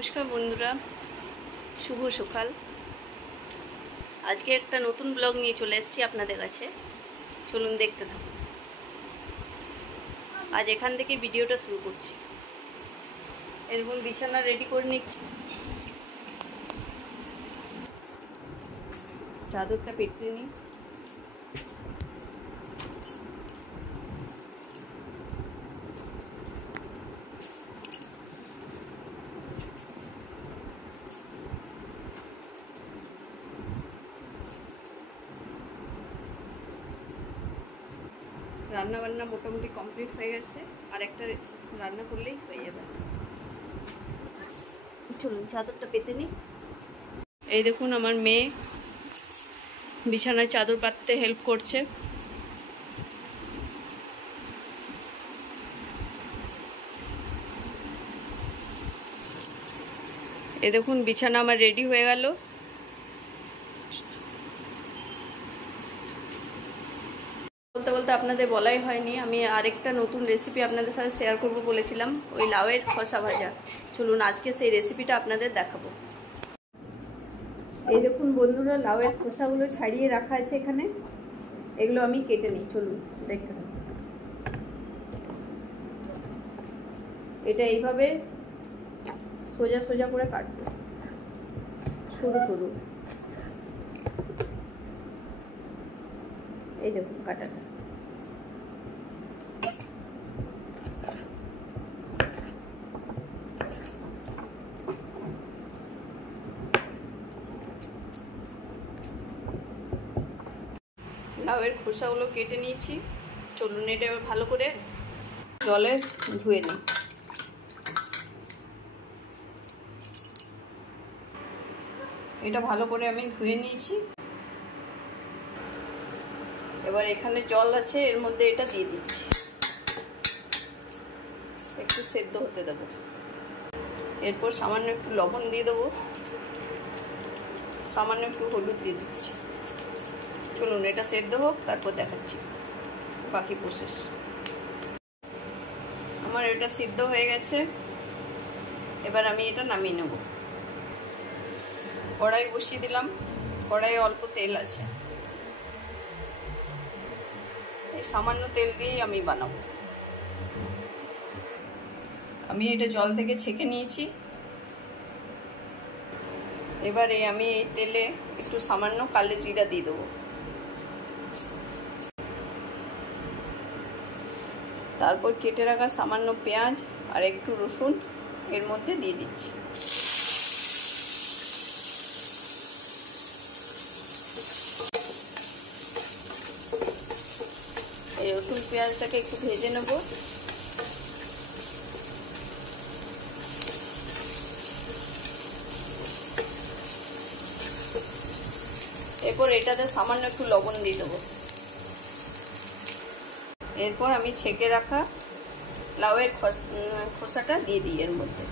নমস্কার বন্ধুরা, শুভ সকাল। আজকে একটা নতুন ব্লগ নিয়ে চলে এসেছি আপনাদের কাছে। চলুন দেখতে থাকুন। আজ এখান থেকে ভিডিওটা শুরু করছি। এরকম বিছানা রেডি করে নিচ্ছি। চাদরটা পেতে নিই। রান্না বান্না মোটামুটি কমপ্লিট হয়ে গেছে, আর একটা রান্না করলেই হয়ে যাবে। চলুন চাদরটা পেতে নিই। এই দেখুন, আমার মেয়ে বিছানায় চাদর পাততে হেল্প করছে। এই দেখুন, বিছানা আমার রেডি হয়ে গেল। বলতে বলতে আপনাদের বলাই হয়নি, আমি আরেকটা নতুন রেসিপি আপনাদের সাথে শেয়ার করব বলেছিলাম, ওই লাউয়ের খোসা ভাজা। চলুন আজকে সেই রেসিপিটা আপনাদের দেখাবো। এই দেখুন বন্ধুরা, লাউয়ের খোসাগুলো ছাড়িয়ে রাখা আছে এখানে। এগুলো আমি কেটে নিই, চলুন দেখতে থাকুন। এটা এইভাবে সোজা সোজা করে কাটবো, সরু সরু। এই দেখুন কাটাটা। লাউয়ের খোসাগুলো কেটে নিয়েছি। চলুন এটা এবার ভালো করে জলে ধুয়ে নিই। এটা ভালো করে আমি ধুয়ে নিয়েছি। এবার এখানে জল আছে, এর মধ্যে এটা দিয়ে দিচ্ছি। একটু সেদ্ধ হতে দেবো। এরপর সামান্য একটু লবণ দিয়ে দেবো, সামান্য একটু হলুদ দিয়ে দিচ্ছি। চলুন এটা সেদ্ধ হোক, তারপর দেখাচ্ছি বাকি প্রসেস। আমার এটা সিদ্ধ হয়ে গেছে। এবার আমি এটা নামিয়ে নেব। কড়াই বসিয়ে দিলাম। কড়াইয়ে অল্প তেল আছে, এই সামান্য তেল দিয়েই আমি বানাবো। আমি এটা জল থেকে ছেঁকে নিয়েছি। এবারে আমি এই তেলে একটু সামান্য কালো জিরা দিয়ে দেবো। তারপর কেটে রাখা সামান্য পেঁয়াজ আর একটু রসুন এর মধ্যে দিয়ে দিচ্ছি। এই রসুন পেঁয়াজটাকে একটু ভেজে নেব। এরপর এটাতে সামান্য একটু লবণ দিয়ে দেবো। এরপর আমি ছেঁকে রাখা লাউয়ের খোসাটা দিয়ে দিই এর মধ্যে।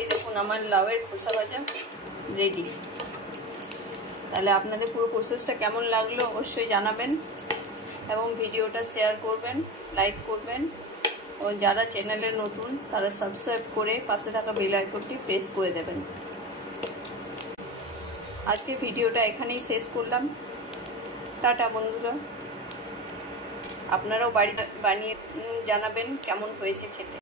এই দেখুন, আমার লাউয়ের খোসা ভাজা রেডি। তাহলে আপনাদের পুরো প্রসেসটা কেমন লাগলো অবশ্যই জানাবেন, এবং ভিডিওটা শেয়ার করবেন, লাইক করবেন, ও যারা চ্যানেলে নতুন তারা সাবস্ক্রাইব করে পাশে থাকা বেল আইকনটি প্রেস করে দেবেন। আজকে ভিডিওটা এখানেই শেষ করলাম। টাটা বন্ধুরা। আপনারাও বানিয়ে জানাবেন কেমন হয়েছে খেতে।